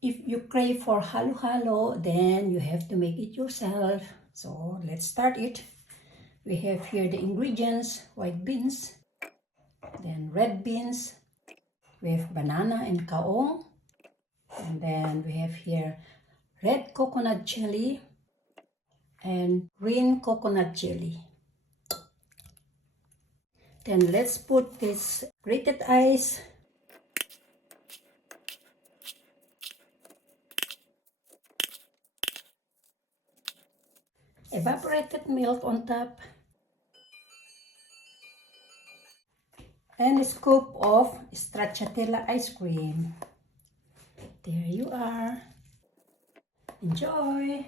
If you crave for halo-halo, then you have to make it yourself. So let's start it. We have here the ingredients: white beans, then red beans, we have banana and kaong, and then we have here red coconut jelly and green coconut jelly. Then let's put this grated ice, evaporated milk on top, and a scoop of Stracciatella ice cream. There you are. Enjoy!